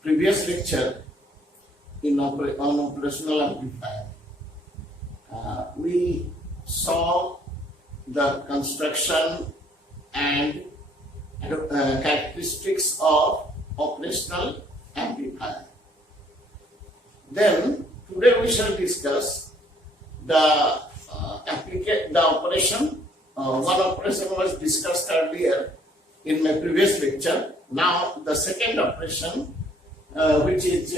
Previous lecture on operational amplifier, we saw the construction and characteristics of operational amplifier. Then today we shall discuss the operation. One operation was discussed earlier in my previous lecture. Now the second operation, which is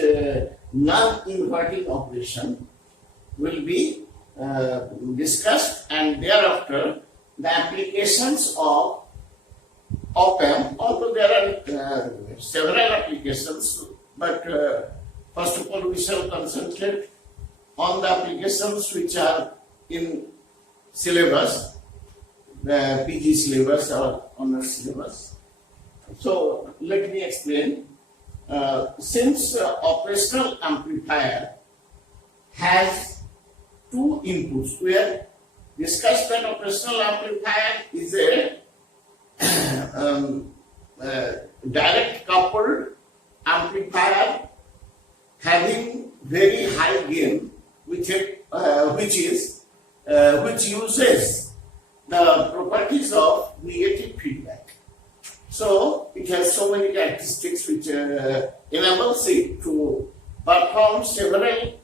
non-inverting operation, will be discussed, and thereafter the applications of op-amp. Although there are several applications, but first of all we shall concentrate on the applications which are in syllabus, the PG syllabus or honors syllabus. So let me explain. Since operational amplifier has two inputs, we have discussed that operational amplifier is a direct coupled amplifier having very high gain, which uses the properties of negative feedback. So it has so many characteristics which enables it to perform several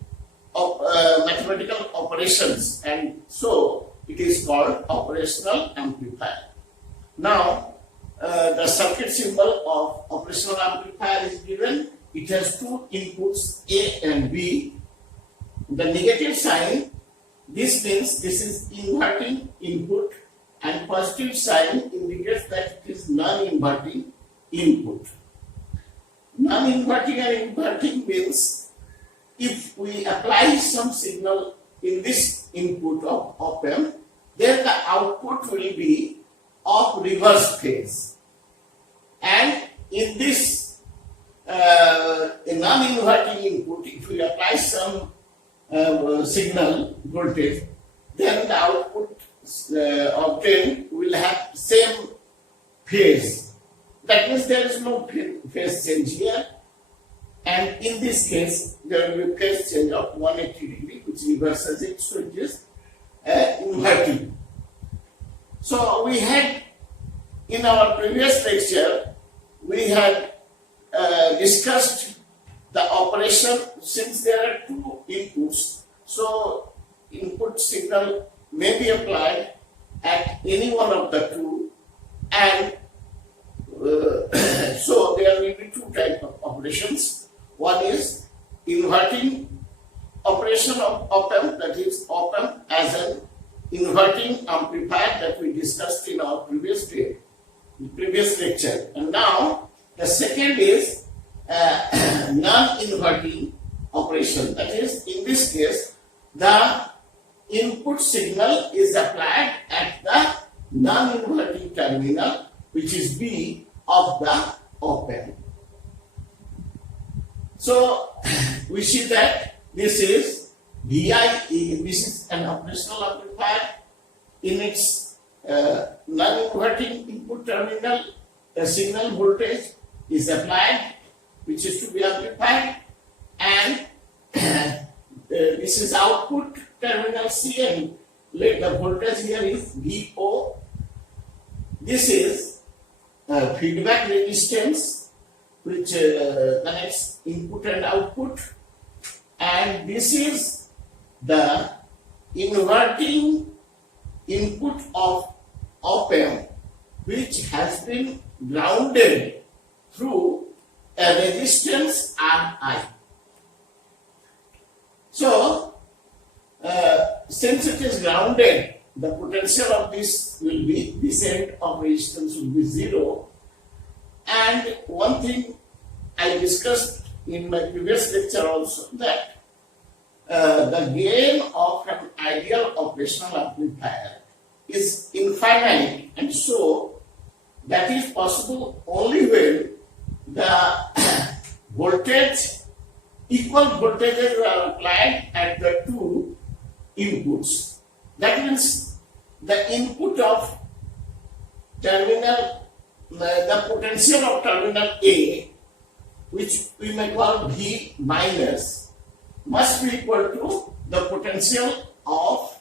mathematical operations, and so it is called operational amplifier. Now the circuit symbol of operational amplifier is given. It has two inputs, A and B. The negative sign, this means this is inverting input, and positive sign indicates that it is non-inverting input. Non-inverting and inverting means if we apply some signal in this input of op-amp, then the output will be of reverse phase. And in this non-inverting input, if we apply some signal voltage, then the output obtained will have same phase. That means there is no phase change here, and in this case there will be phase change of 180 degree, which reverses it, so it is inverting. So we had in our previous lecture we had discussed the operation. Since there are two inputs, so input signal may be applied at any one of the two, and so there will be two types of operations. One is inverting operation of op-amp, that is op-amp as an inverting amplifier that we discussed in our previous lecture. And now the second is non-inverting operation, that is, in this case the input signal is applied at the non-inverting terminal, which is B of the op-amp. So we see that this is this is an operational amplifier. In its non-inverting input terminal, the signal voltage is applied, which is to be amplified, and this is output terminal C, and the voltage here is VO. This is feedback resistance which connects input and output, and this is the inverting input of op-amp, which has been grounded through a resistance Ri. So since it is grounded, the potential of this will be, this end of resistance will be 0. And one thing I discussed in my previous lecture also, that the gain of an ideal operational amplifier is infinite, and so that is possible only when the equal voltages are applied at the two inputs. That means the input of terminal, the potential of terminal A which we may call V minus, must be equal to the potential of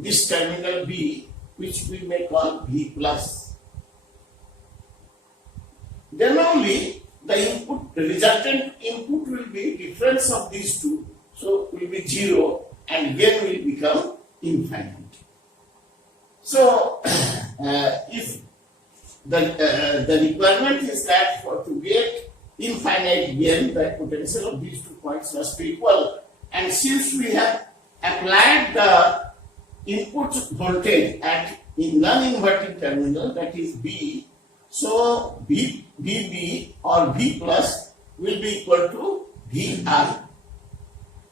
this terminal B, which we may call V plus. Then only the resultant input will be difference of these two, so will be 0 and gain will become infinite. So if the requirement is that to get infinite gain, the potential of these 2 points must be equal, and since we have applied the input voltage in non-inverting terminal, that is B, so VB or V plus will be equal to VI,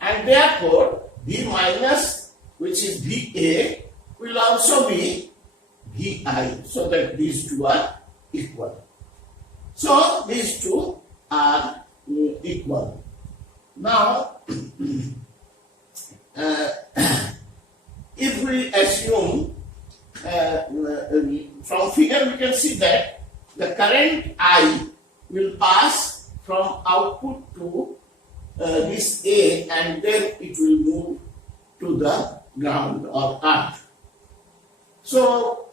and therefore V minus, which is VA, will also be VI, so that these two are equal. So these two are equal. Now if we assume from figure we can see that the current I will pass from output to this A, and then it will move to the ground or earth. So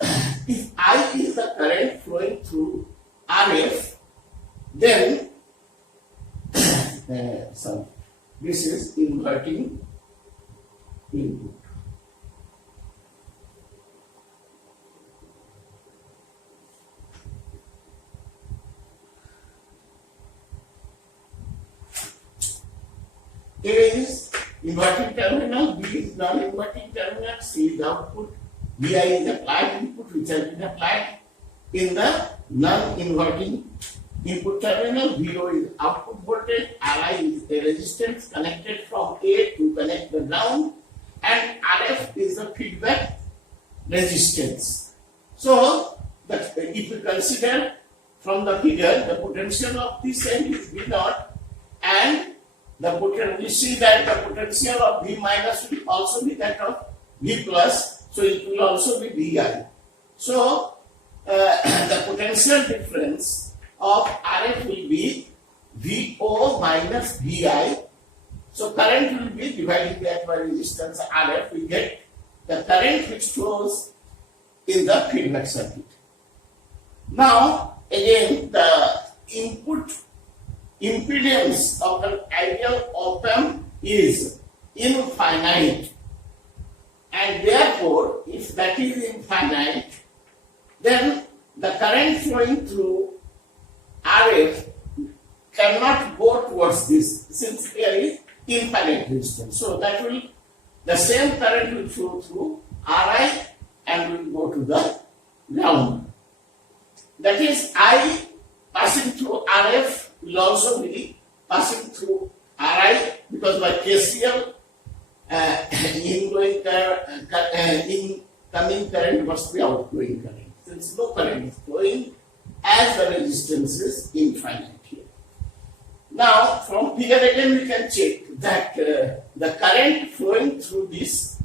if I is the current flowing through RF, then this is inverting input. A is inverting terminal, B is non-inverting terminal, C is output, VI is applied input which has been applied in the non-inverting input terminal, VO is output voltage, RI is a resistance connected from A to connect the ground, and RF is the feedback resistance. So if you consider from the figure, the potential of this end is V naught, and we see that the potential of V minus will also be that of V plus, so it will also be VI. So the potential difference of RF will be VO minus VI. So current will be dividing that by resistance RF, we get the current which flows in the feedback circuit. Now again, the input impedance of an ideal op-amp is infinite, and therefore if that is infinite, then the current flowing through RF cannot go towards this, since there is infinite resistance. So that will, the same current will flow through RI and will go to the ground. That is, I passing through RF will also be passing through RI, because by KCL incoming current must be outgoing current, since no current is flowing as the resistance is infinite here. Now from figure again we can check that the current flowing through this,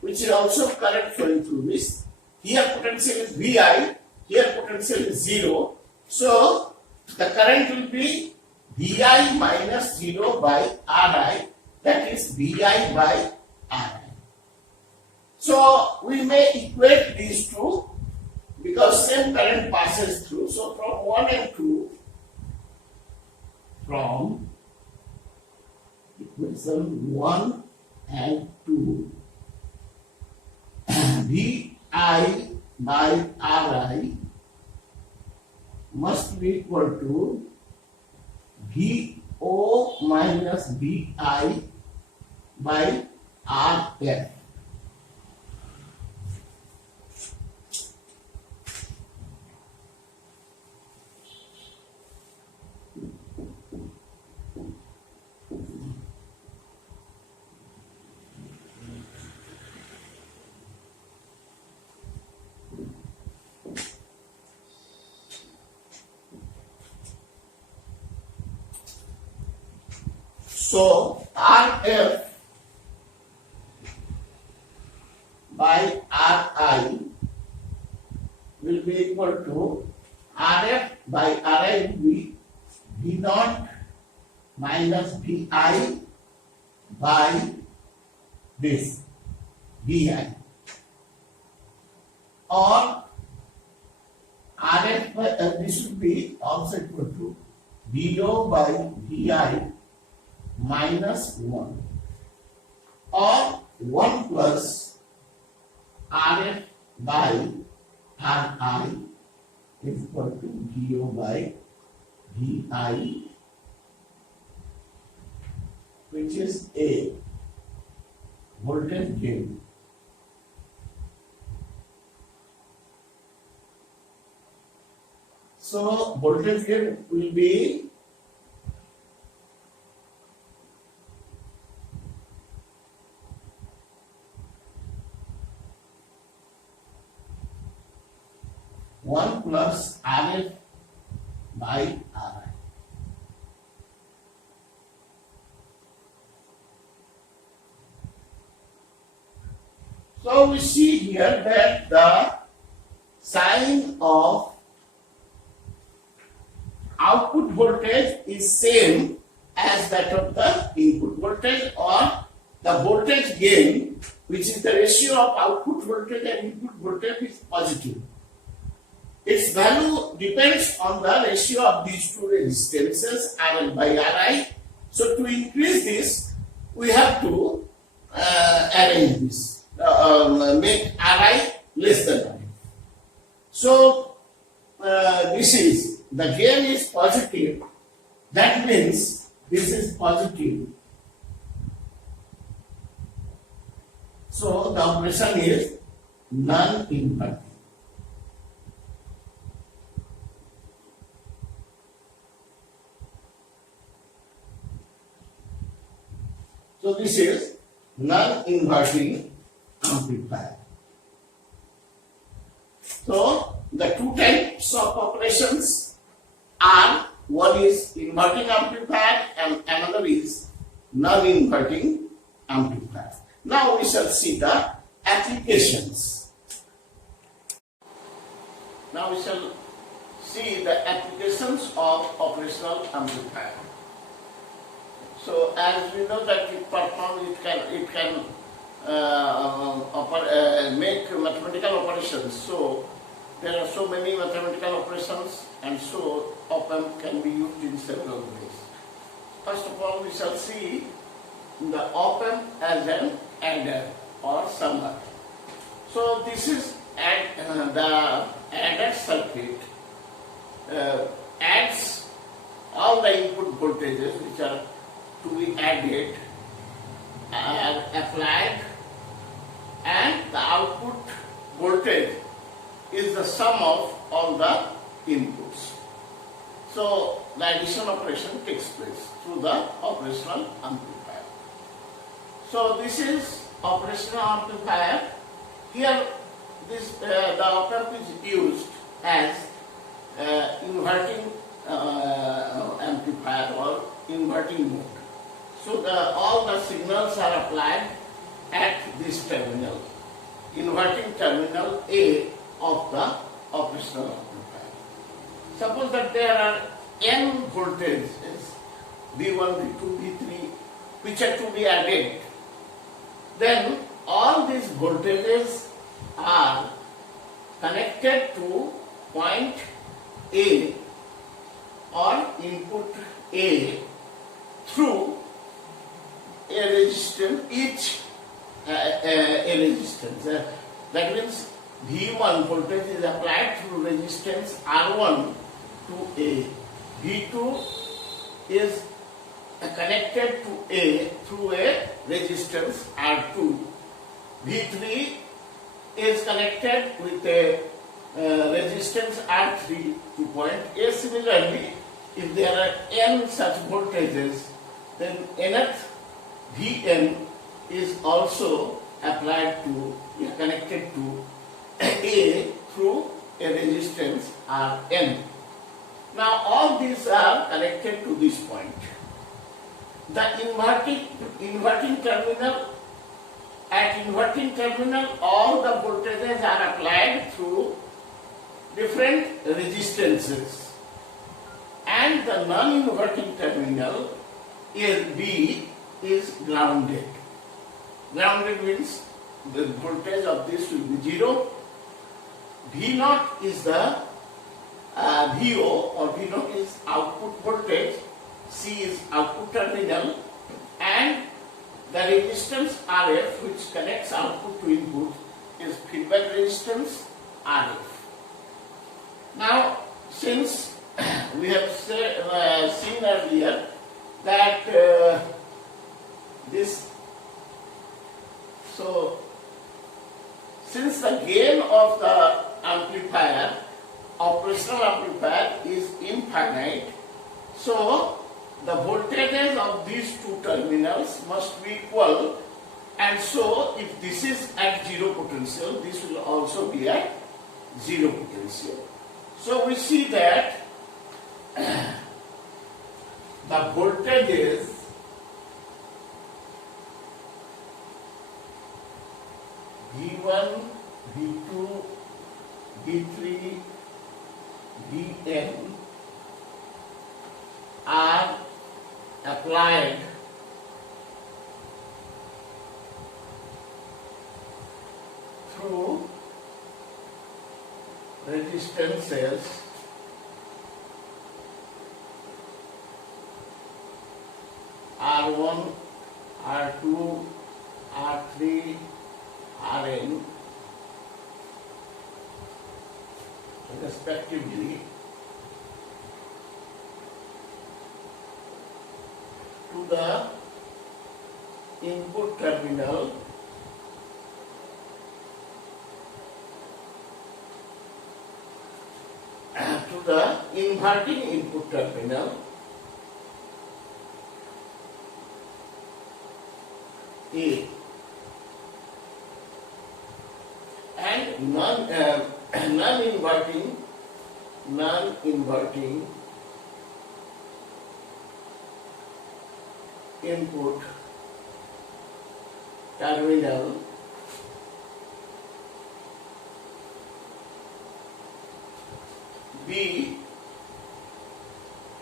which is also current flowing through this, here potential is VI, here potential is 0, so the current will be VI minus 0 by RI, that is VI by RI. So we may equate these two because same current passes through. So from 1 and 2, from equation 1 and 2, VI by RI must be equal to VO minus VI by RF. So RF by RI will be equal to RF by RI will be V naught minus Vi by this Vi, or Rf by this should be also equal to Vo by Vi minus 1, or 1 plus Rf by Ri is equal to Vo by Vi, which is A, voltage gain. So voltage gain will be one plus Rf by Ri. So we see here that the sign of output voltage is same as that of the input voltage, or the voltage gain, which is the ratio of output voltage and input voltage, is positive. Its value depends on the ratio of these two resistances, RL by Ri. So to increase this, we have to arrange this. Make Ri less than Ri. So this is, the gain is positive, that means this is positive. So the operation is non-inverting. So this is non-inverting amplifier. So the two types of operations are, one is inverting amplifier and another is non-inverting amplifier. Now we shall see the applications. Now we shall see the applications of operational amplifier. So as we know that it can make mathematical operations. So there are so many mathematical operations, and so op-amp can be used in several ways. First of all, we shall see the op-amp as an adder or summer. So this is the adder circuit adds all the input voltages which are to be added are applied, and the output voltage is the sum of all the inputs. So the addition operation takes place through the operational amplifier. So this is operational amplifier. Here this the op-amp is used as inverting amplifier or inverting mode. So all the signals are applied at this terminal, inverting terminal A of the operational amplifier. Suppose that there are n voltages, V1, V2, V3, which are to be added. Then all these voltages are connected to point A or input A through a resistance, each a resistance. That means V1 voltage is applied through resistance R1 to A. V2 is connected to A through a resistance R2. V3 is connected with a resistance R3 to point A. Similarly, if there are n such voltages, then nth Vn is also applied to, connected to A through a resistance Rn. Now all these are connected to this point. The inverting terminal, at inverting terminal all the voltages are applied through different resistances, and and the non-inverting terminal is B is grounded. Grounded means the voltage of this will be 0. V0 is the VO, or V0 is output voltage, C is output terminal, and the resistance RF which connects output to input is feedback resistance RF. Now, since we have seen earlier that since the gain of the amplifier, operational amplifier, is infinite, so the voltages of these two terminals must be equal, and so if this is at zero potential, this will also be at zero potential. So we see that the voltages V1, V2, V3, Vn are applied through resistances R1, R2, R3, Rn respectively to the input terminal to the inverting input terminal A, and non-inverting input terminal B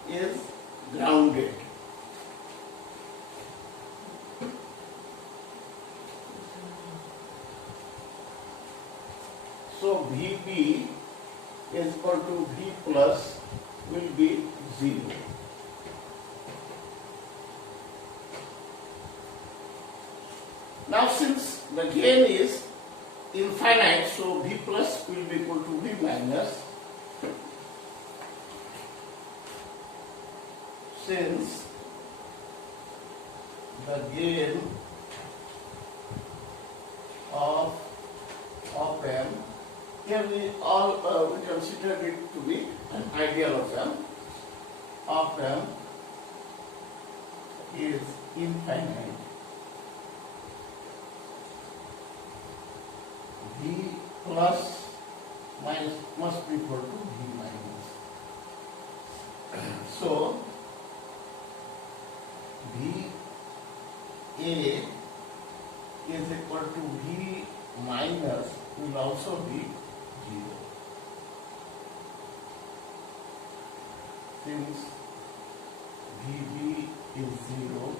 is grounded. So Vb is equal to V plus will be 0. Now since the gain is infinite, so V plus will be equal to V minus. Since the gain of op-amp, here we consider it to be an ideal op-amp. Op-amp is infinite. V plus minus must be equal to V minus. So V A is equal to V minus will also be 0. Since Vb is 0,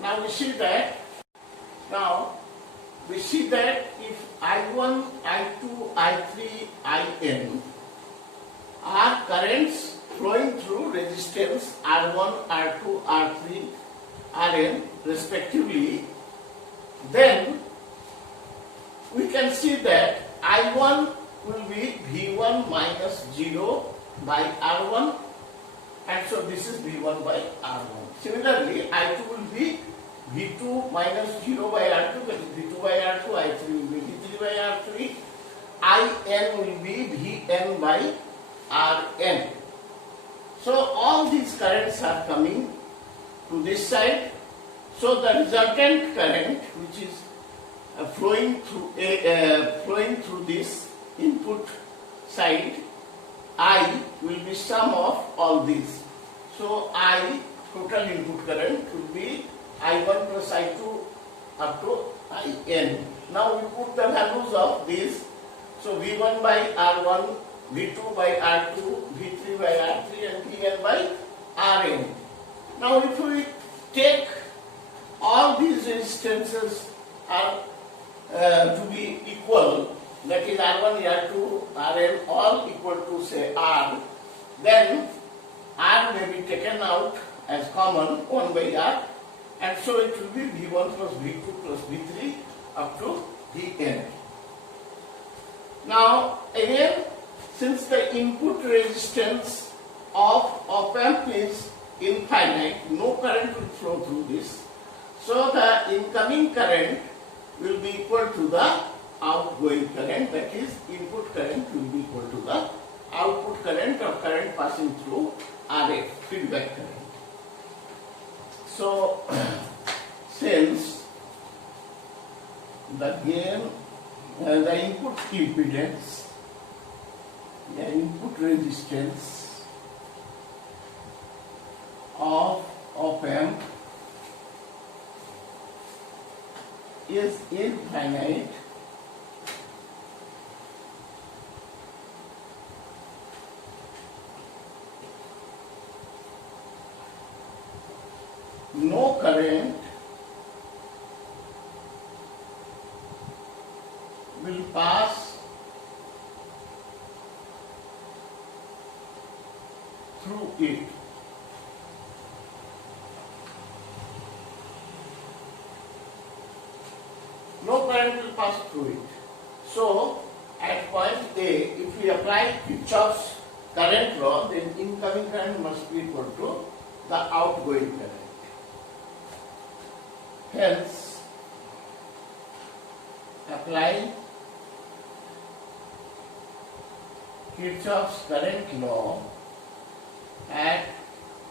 now we see that if I1, I2, I3, In are currents flowing through resistance R1, R2, R3, Rn respectively, then we can see that I1 will be V1 minus 0 by R1, and so this is V1 by R1. Similarly, I2 will be V2 minus 0 by R2, that is V2 by R2, I3 will be V3 by R3, In will be Vn by Rn. So all these currents are coming to this side. So the resultant current, which is flowing through this input side, I will be sum of all these. So I total input current will be I1 plus I2 up to In. Now we put the values of these. So V1 by R1, V2 by R2, V3 by R3 and Vn by Rn. Now if we take all these resistances are to be equal, that is R1, R2, Rn all equal to say R, then R may be taken out as common 1 by R, and so it will be V1 plus V2 plus V3 up to Vn. Now again, since the input resistance of op-amp is infinite, no current will flow through this, so the incoming current will be equal to the outgoing current, that is input current will be equal to the output current or current passing through RF, feedback current. So since the gain, the input impedance, the input resistance of op-amp is infinite, no current will pass through it. No current will pass through it. So at point A, if we apply Kirchhoff's current law, then incoming current must be equal to the outgoing current. Hence, apply Kirchhoff's current law at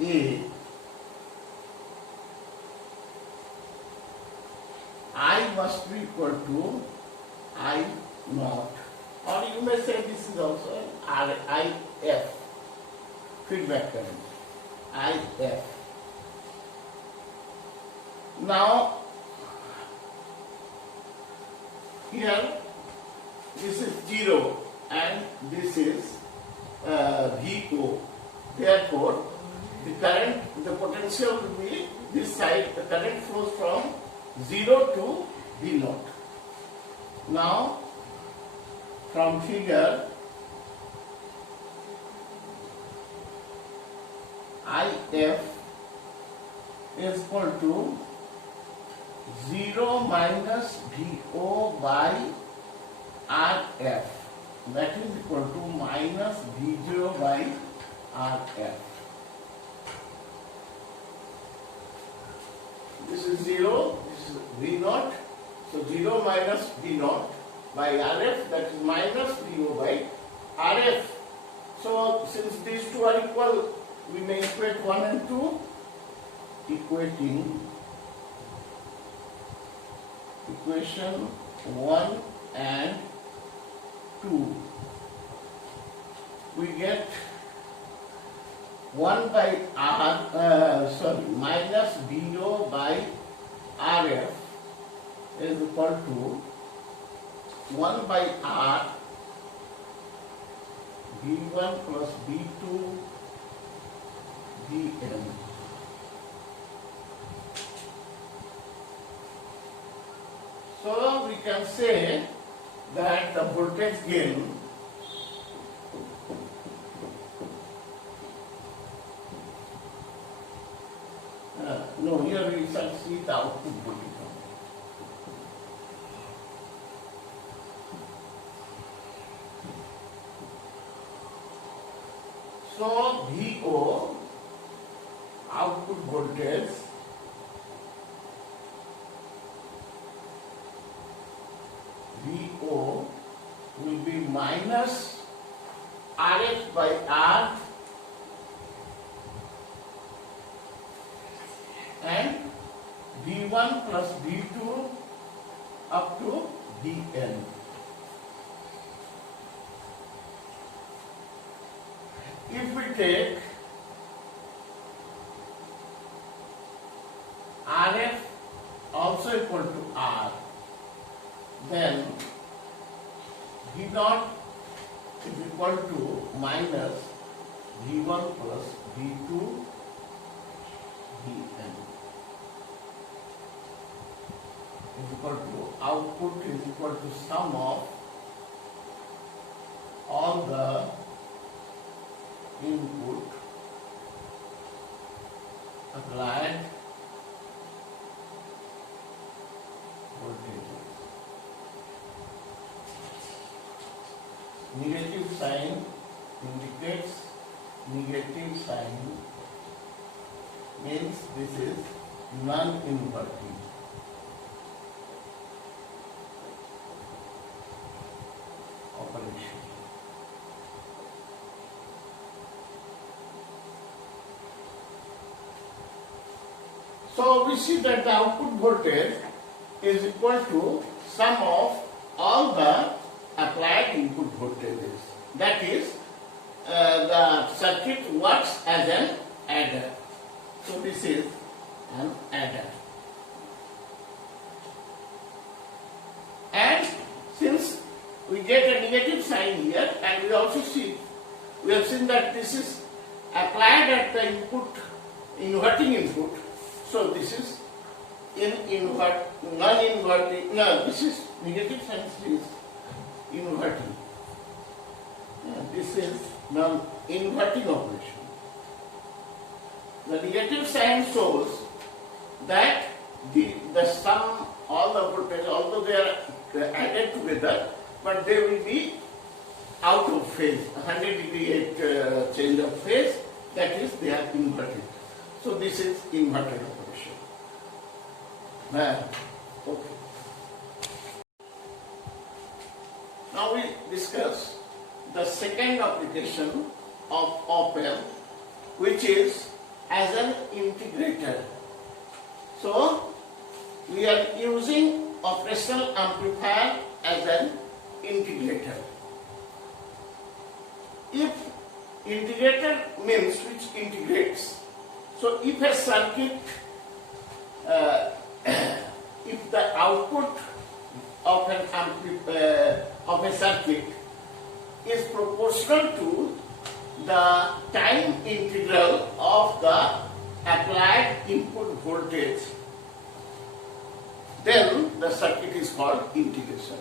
A, I must be equal to I naught, or you may say this is also IF, feedback current, IF. Now, here this is 0 and this is VO. Therefore, the current, the potential will be this side, the current flows from 0 to V0. Now, from figure, IF is equal to 0 minus VO by RF, that is equal to minus V0 by RF. This is 0, this is V0, so 0 minus V0 by RF, that is minus VO by RF. So since these two are equal, we may equate 1 and 2, equating equation 1 and 2. We get 1 by minus VO by RF is equal to 1 by R V1 plus V2 Vn. So we can say that the voltage gain no, here we shall see the output voltage. So VO, output voltage, VO will be minus RF by R and V1 plus V2 up to Vn. If we take RF also equal to R, equal to minus V1 plus V2 Vn is equal to output is equal to sum of all the input applied voltages. Negative sign indicates negative sign means this is non-inverting. Operation. So we see that the output voltage is equal to sum of all the applied input voltages. That is, the circuit works as an adder. So this is an adder. And since we get a negative sign here, and we also see, we have seen that this is applied at the input, inverting input. So this is non-inverting. No, this is negative sign is inverting. This is non-inverting operation. The negative sign shows that the sum, all the voltage, although they are added together, but they will be out of phase, 100-degree change of phase, that is, they are inverted. So this is inverted operation. Okay. Now we discuss the second application of op-amp, which is as an integrator. So we are using operational amplifier as an integrator. If integrator means which integrates, so if a circuit, if the output of a circuit is proportional to the time integral of the applied input voltage, then the circuit is called integrator.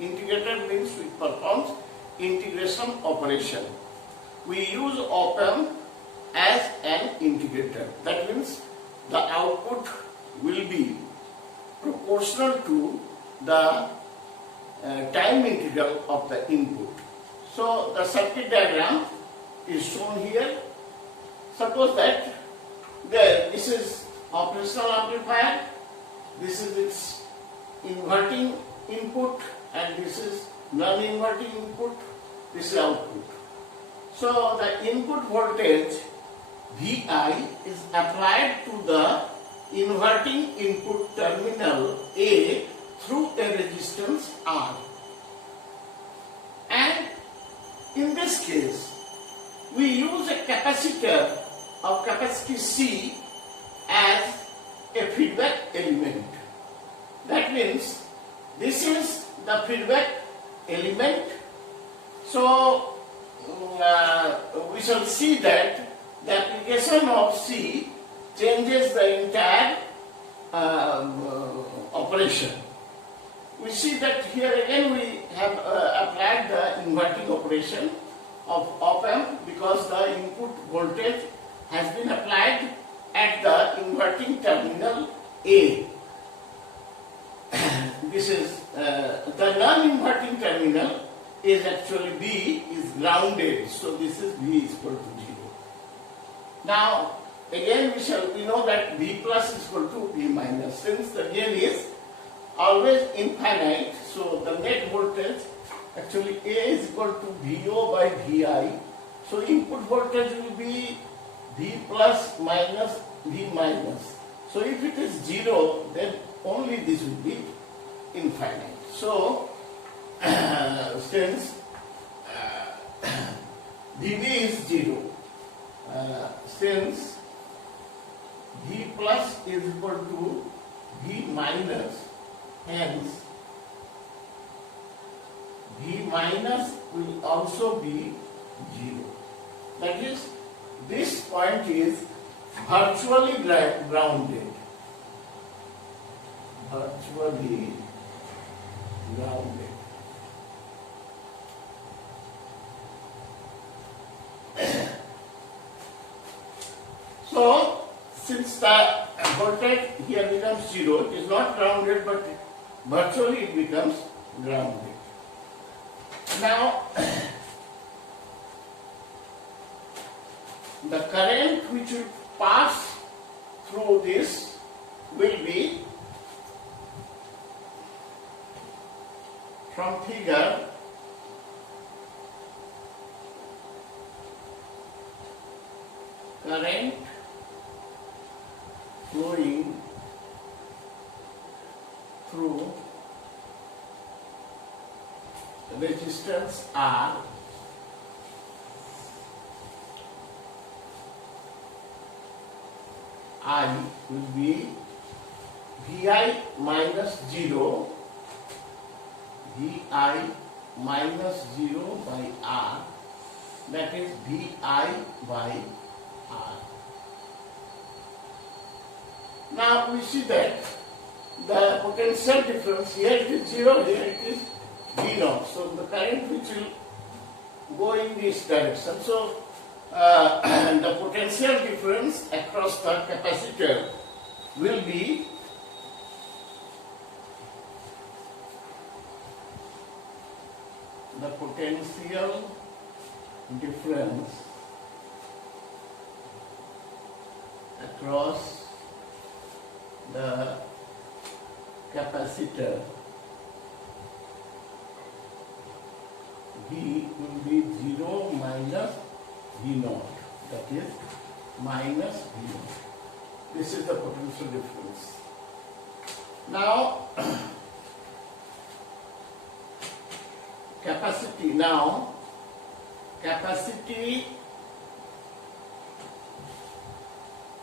Integrator means it performs integration operation. We use op-amp as an integrator. That means the output will be proportional to the time integral of the input. So the circuit diagram is shown here. Suppose that this is operational amplifier, this is its inverting input, and this is non-inverting input, this is output. So the input voltage Vi is applied to the inverting input terminal A through a resistance R. And in this case, we use a capacitor of capacity C as a feedback element. That means this is the feedback element. So we shall see that the application of C changes the entire operation. We see that here again we have applied the inverting operation of op-amp because the input voltage has been applied at the inverting terminal A. This is the non-inverting terminal is actually B is grounded, so this is V is equal to 0. Now again we know that V plus is equal to V minus. Since the gain is always infinite, so the net voltage actually A is equal to VO by VI. So input voltage will be V plus minus V minus. So if it is 0, then only this will be infinite. So since VV is 0, since V plus is equal to V minus, hence V minus will also be 0. That is, this point is virtually grounded. Virtually grounded. So, since the voltage here becomes 0, it is not grounded, but virtually it becomes grounded. Now, the current which will pass through this will be, from figure, current flowing through resistance R I will be Vi minus 0, Vi minus 0 by R, that is Vi by R. Now we see that the potential difference, here it is 0, here it is V0. So the current which will go in this direction. So the potential difference across the capacitor will be the potential difference across the capacitor V will be 0 minus V0, that is minus V0. This is the potential difference. Now, capacity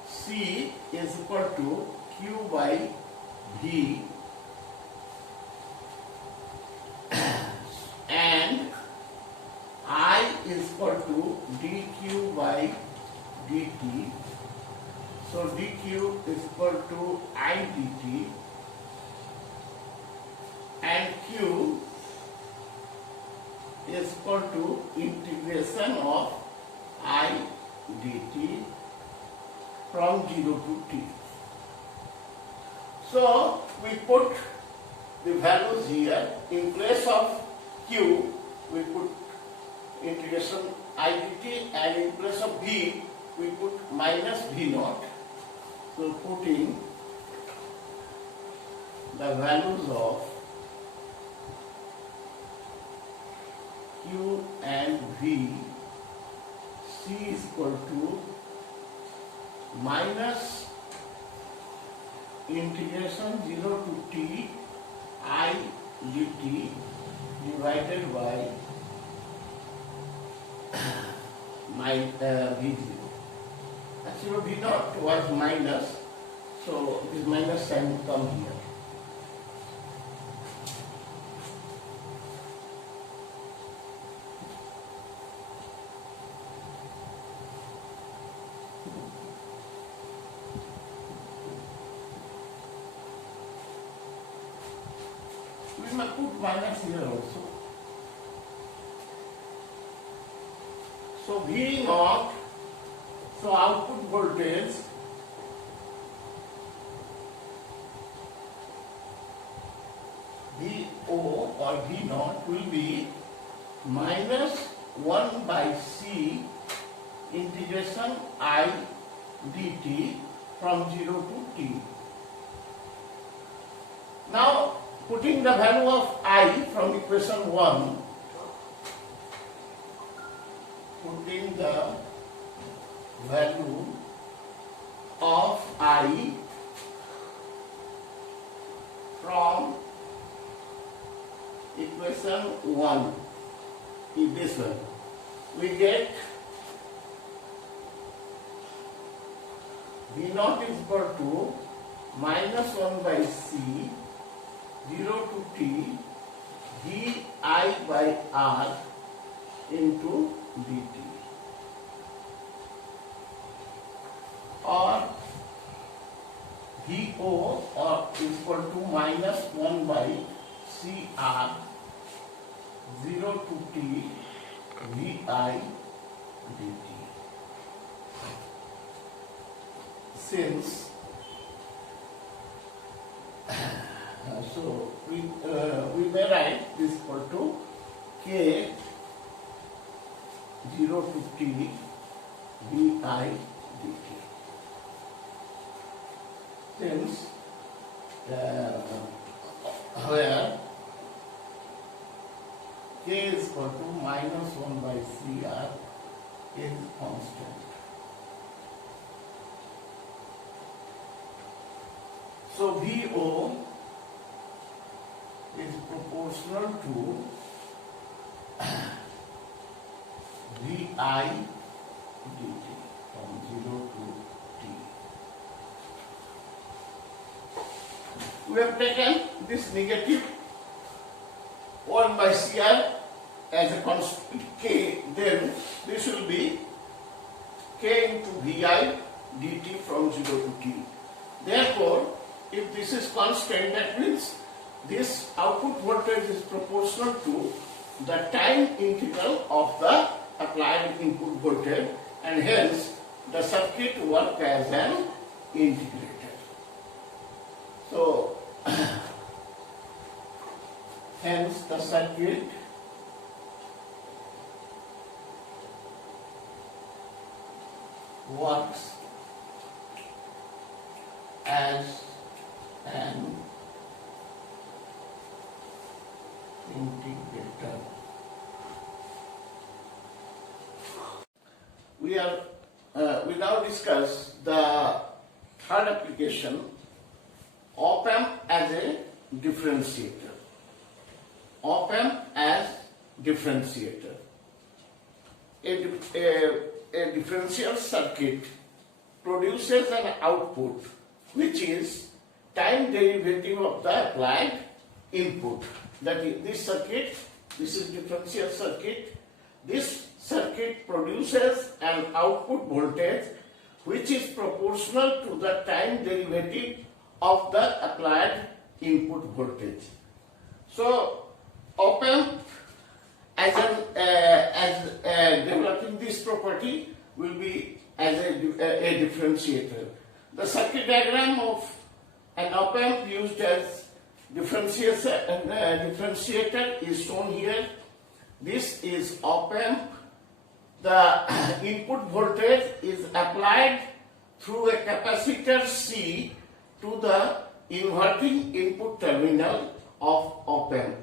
C is equal to Q by V, and I is equal to dQ by dt. So dQ is equal to I dt, and Q is equal to integration of I dt from 0 to t. So we put the values here. In place of Q, we put integration I dt, and in place of V, we put minus V0. So putting the values of Q and V, C is equal to minus integration 0 to t I dt divided by V0. Actually V0 was minus, so this minus sign will come here. We must put minus here also. So V naught, so output voltage VO or V naught will be minus 1 by C integration I dt from 0 to t. Now putting the value of I from equation 1, putting the value of I from equation 1 in this one, we get V0 is equal to minus 1 by C 0 to t Vi by R into dt, or VO or is equal to minus 1 by CR 0 to T VI dt. Since so we may write this equal to K 0 to T VI dt. Since where K is equal to minus 1 by CR is constant. So VO is proportional to VI dt from 0 to T. We have taken this negative 1 by CR as a constant K, then this will be K into VI dt from 0 to T. Therefore, if this is constant, that means this output voltage is proportional to the time integral of the applied input voltage, and hence the circuit works as an integrator. So, hence the circuit works as an integrator. We now discuss the third application, op-amp as a differentiator. Op-amp as differentiator. A differential circuit produces an output which is time derivative of the applied input. That is, this is differential circuit. This circuit produces an output voltage which is proportional to the time derivative of the applied input voltage. So, op-amp as developing this property will be as a differentiator. The circuit diagram of an op-amp used as differentiator is shown here. This is op-amp. The input voltage is applied through a capacitor C to the inverting input terminal of op-amp,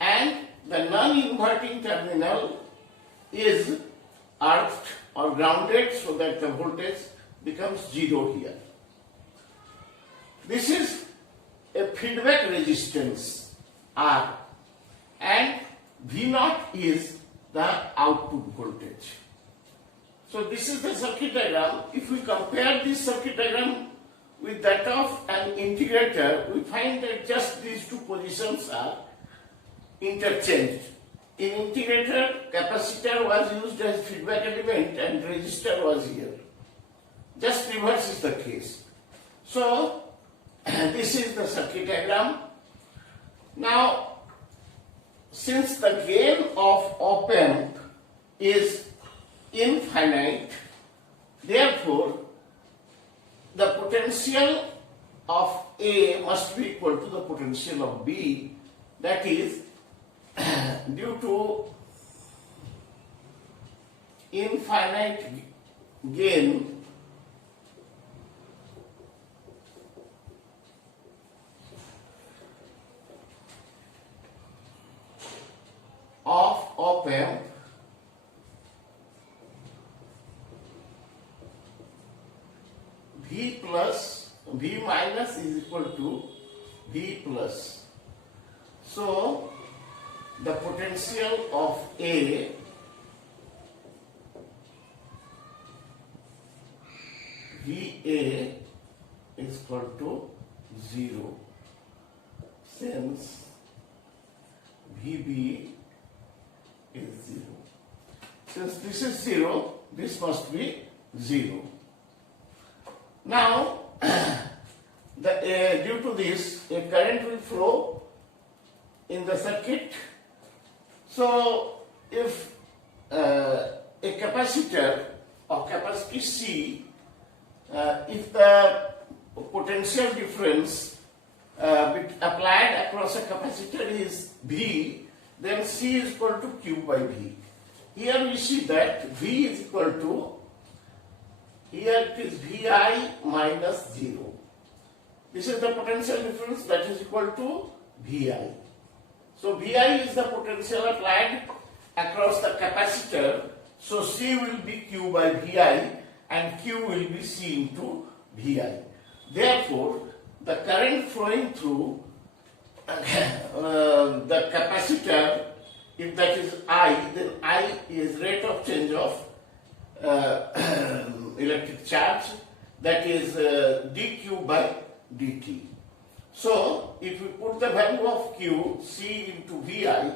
and the non-inverting terminal is earthed or grounded so that the voltage becomes 0 here. This is a feedback resistance R, and V0 is the output voltage. So this is the circuit diagram. If we compare this circuit diagram with that of an integrator, we find that just these two positions are interchanged. In integrator, capacitor was used as feedback element and resistor was here. Just reverse is the case. So this is the circuit diagram. Now, since the gain of op-amp is infinite, therefore the potential of A must be equal to the potential of B. That is, due to infinite gain of op-amp, V minus is equal to V plus. So the potential of A VA is equal to 0, since VB is 0. Since this is 0, this must be 0. Now, due to this, a current will flow in the circuit. So, if a capacitor of capacity C, if the potential difference applied across a capacitor is V, then C is equal to Q by V. Here we see that V is equal to, here it is Vi minus 0. This is the potential difference, that is equal to Vi. So Vi is the potential applied across the capacitor. So C will be Q by Vi and Q will be C into Vi. Therefore, the current flowing through the capacitor, if that is I, then I is rate of change of electric charge, that is dq by dt. So, if we put the value of Q, C into Vi,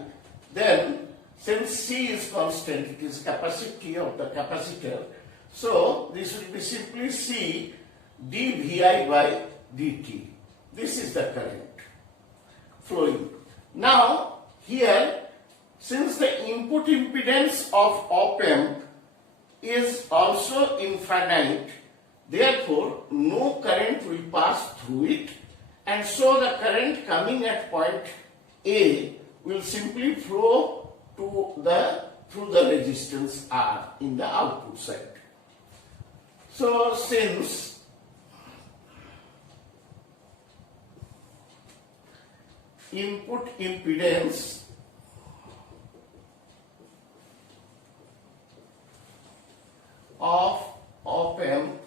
then since C is constant, it is capacity of the capacitor, so this will be simply C dVi by dt. This is the current flowing. Now, here, since the input impedance of op-amp is also infinite, therefore no current will pass through it, and so the current coming at point A will simply flow through the resistance R in the output side. So since input impedance of op-amp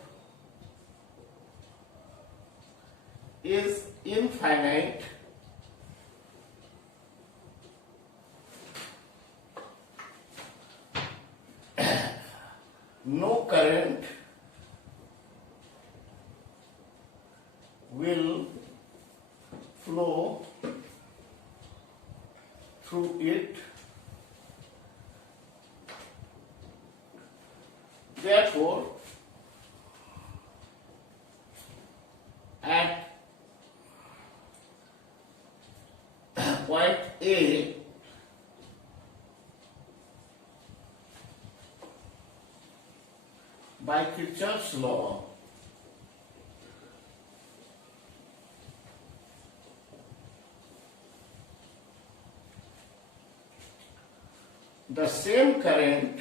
is infinite, no current will flow through it. Therefore, at point A, by Kirchhoff's law, the same current,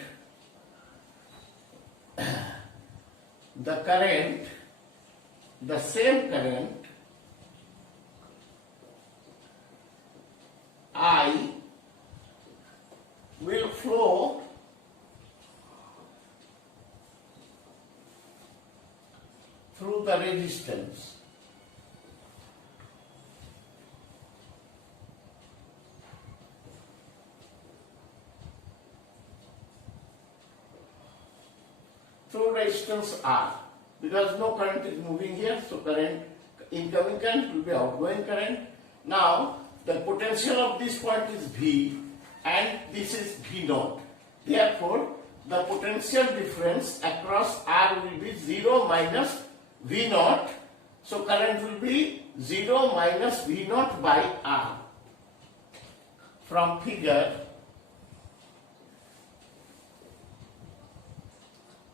the same current I will flow through the resistance. Through resistance R, because no current is moving here, so incoming current will be outgoing current. Now, the potential of this point is V and this is V naught. Therefore, the potential difference across R will be 0 minus V naught. So, current will be 0 minus V naught by R. From figure,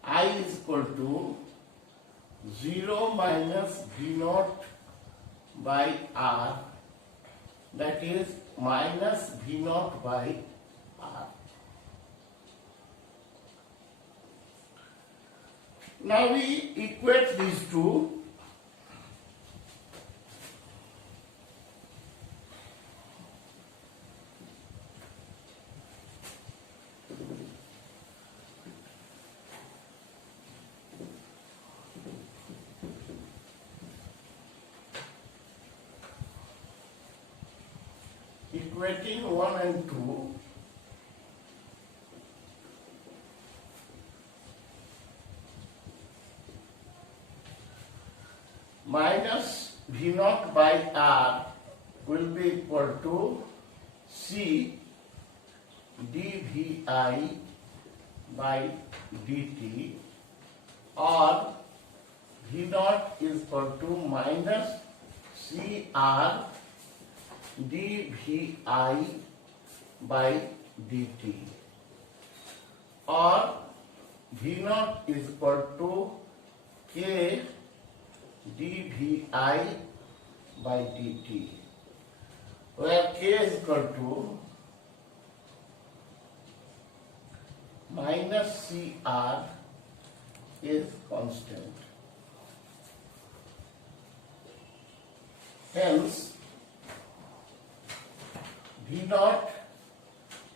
I is equal to 0 minus V naught by R, that is minus V naught by R. Now we equate these two. Equating 1 and 2, minus V naught by R will be equal to C dVi by dt, or V naught is equal to minus CR dVi by dt, or V naught is equal to K dVi by dt, where K is equal to minus CR is constant. Hence, V naught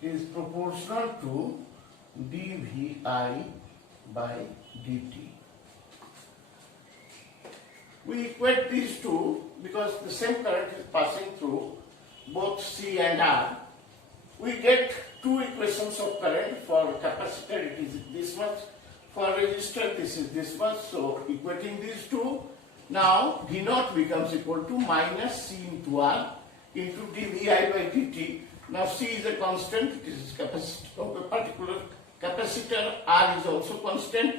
is proportional to dVi by dt. We equate these two because the same current is passing through both C and R. We get two equations of current. For capacitor it is this much, for resistor this is this much. So equating these two, now V naught becomes equal to minus C into R into dVi by dt. Now C is a constant, it is capacitor of a particular capacitor, R is also constant.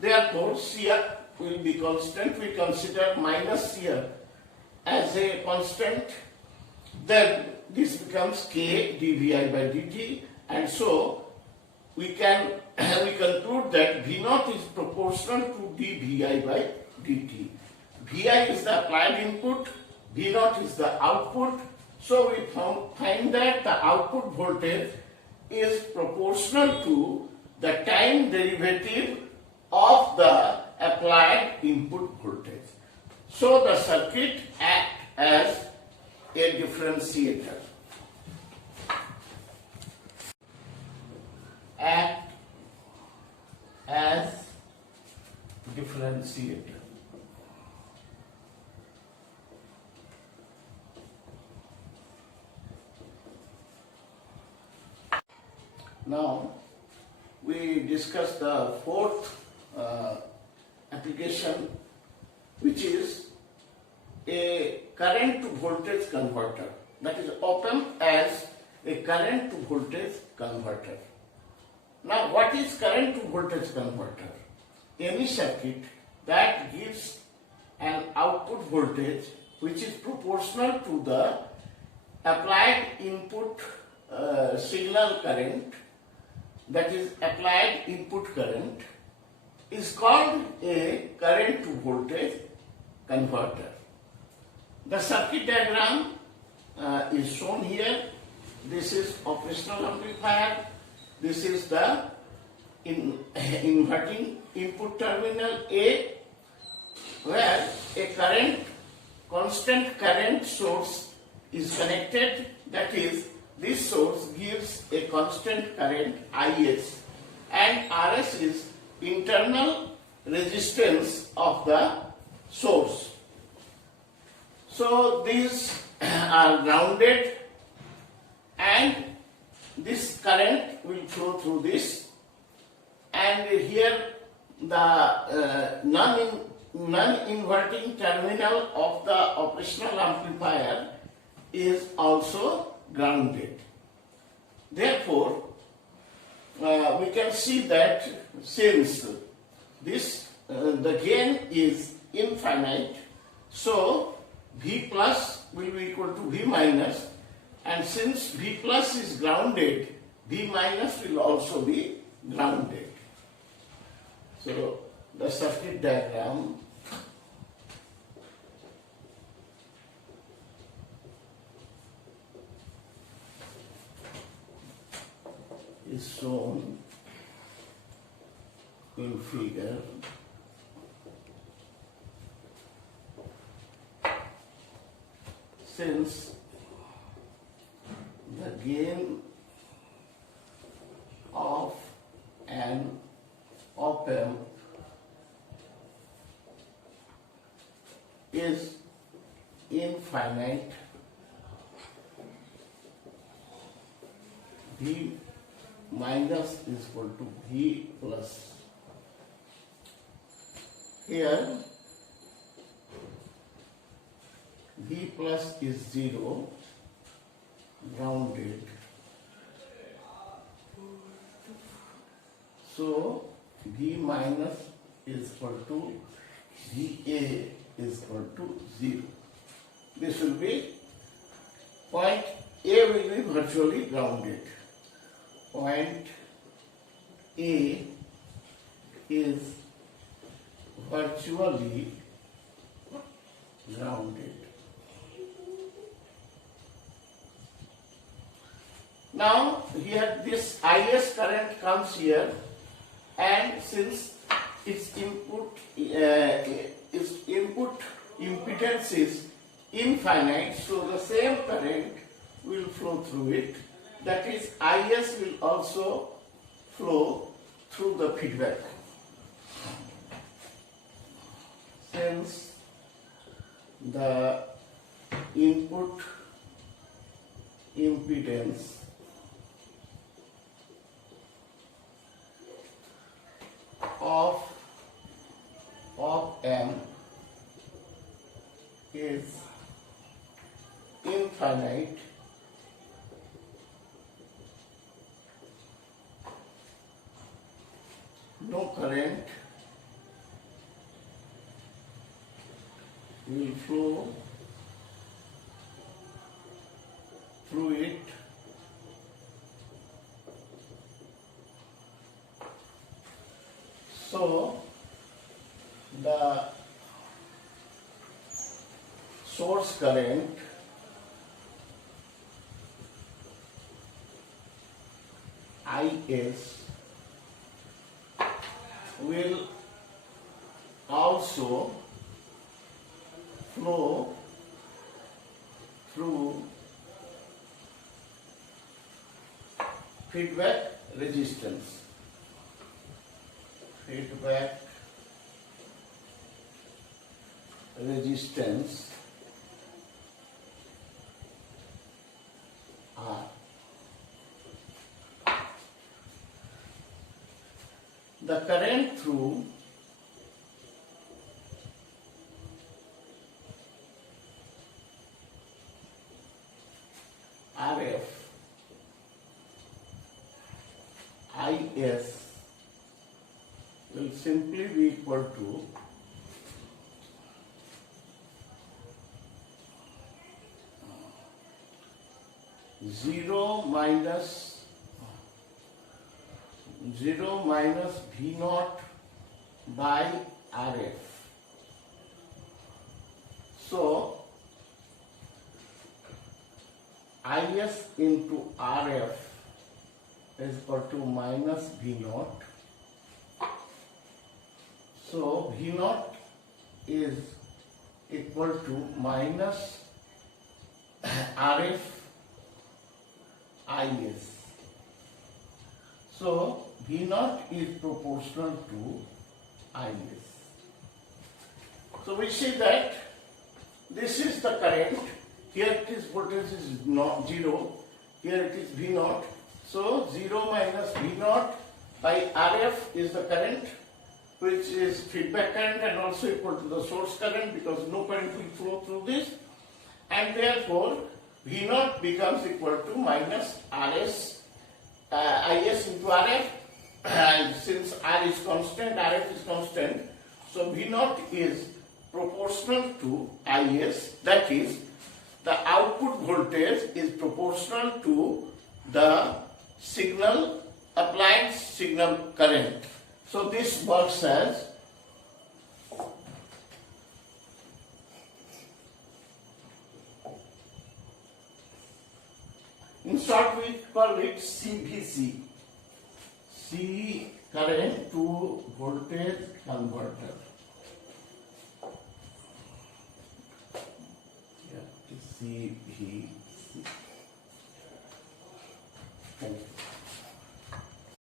Therefore CR will be constant. We consider minus CR as a constant. Then this becomes K dVi by dt, and so we conclude that V naught is proportional to dVi by dt. Vi is the applied input, V naught is the output. So we find that the output voltage is proportional to the time derivative of the applied input voltage. So the circuit acts as a differentiator. Act as differentiator. Now we discuss the fourth application, which is a current to voltage converter. That is op-amp as a current to voltage converter. Now what is current to voltage converter? Any circuit that gives an output voltage which is proportional to the applied input signal current, that is applied input current, is called a current to voltage converter. The circuit diagram is shown here. This is operational amplifier. This is the inverting input terminal A, where a constant current source is connected. That is, this source gives a constant current Is, and Rs is internal resistance of the source. So these are grounded, and this current will flow through this, and here the non-inverting terminal of the operational amplifier is also grounded. Therefore, we can see that since this the gain is infinite, so V plus will be equal to V minus, and since V plus is grounded, V minus will also be grounded. So the circuit diagram is shown in figure. Since the gain of an op-amp is infinite, V minus is equal to V plus. Here V plus is 0, grounded. So V minus is equal to VA is equal to 0. This will be point A will be virtually grounded. Point A is virtually grounded. Now here this IS current comes here, and since its input impedance is infinite, so the same current will flow through it. That is, IS will also flow through the feedback. Since the input impedance of op-amp is infinite, no current will flow through it. So the source current IS will also flow through feedback resistance. Feedback resistance R. The current through RF IS will simply be equal to zero minus V naught by RF. So IS into RF is equal to minus V naught. So V naught is equal to minus RF IS. So V naught is proportional to IS. So we see that this is the current. Here it is voltage is not 0. Here it is V naught. So 0 minus V naught by RF is the current, which is feedback current and also equal to the source current, because no current will flow through this, and therefore V naught becomes equal to minus IS into RF, and since R is constant, RF is constant, so V naught is proportional to IS, that is, the output voltage is proportional to the signal, applied signal current. So this works as in short we call it CVC, C current to voltage converter. Yeah, CVC.